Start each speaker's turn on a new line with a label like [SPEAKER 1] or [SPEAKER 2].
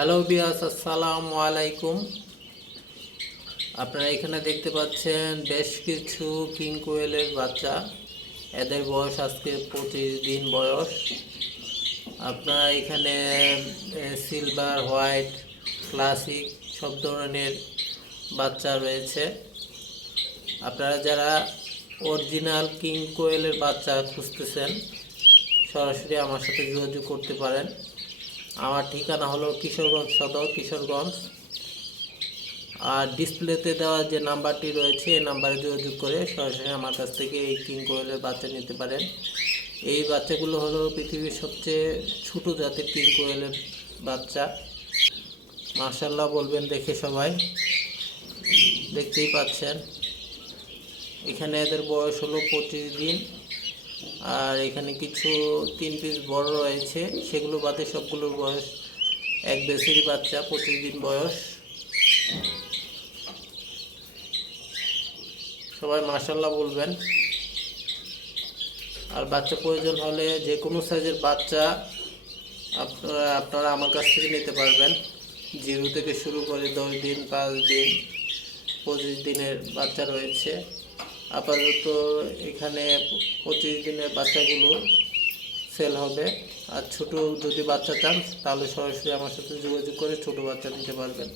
[SPEAKER 1] Hello বিয়াস আসসালামু আলাইকুম আপনারা এখানে দেখতে পাচ্ছেন বেশ কিছু কিং কোয়েলের বাচ্চা। এদের বয়স আজকে পঁচিশ দিন বয়স। আপনারা এখানে সিলভার হোয়াইট ক্লাসিক সব ধরনের বাচ্চা রয়েছে। আপনারা যারা অরিজিনাল কিং কোয়েলের বাচ্চা খুঁজতেছেন, সরাসরি আমার সাথে যোগাযোগ করতে পারেন। আমার ঠিকানা হলো কিশোরগঞ্জ সদর, কিশোরগঞ্জ। আর ডিসপ্লেতে দেওয়া যে নাম্বারটি রয়েছে, এই নাম্বারে যোগাযোগ করে সরাসরি আমার কাছ থেকে এই কিং কোয়েলের বাচ্চা নিতে পারেন। এই বাচ্চাগুলো হলো পৃথিবীর সবচেয়ে ছোট জাতের কিং কোয়েলের বাচ্চা। মার্শাল্লাহ বলবেন দেখে সবাই। দেখতেই পাচ্ছেন। এখানে এদের বয়স হলো পঁচিশ দিন। আর এখানে কিছু তিন পিস বড় রয়েছে, সেগুলো বাদে সবগুলোর বয়স, এক বেসেরই বাচ্চা, পঁচিশ দিন বয়স। সবাই মাসাল্লাহ বলবেন। আর বাচ্চা প্রয়োজন হলে যে কোনো সাইজের বাচ্চা আপনারা আপনারা আমার কাছ থেকে নিতে পারবেন। জিরো থেকে শুরু করে দশ দিন, পাঁচ দিন, পঁচিশ দিনের বাচ্চা রয়েছে। আপাতত এখানে পঁচিশ বাচ্চাগুলো সেল হবে। আর ছোট যদি বাচ্চা চান, তাহলে সরাসরি আমার সাথে যোগাযোগ করে ছোট বাচ্চা নিতে পারবেন।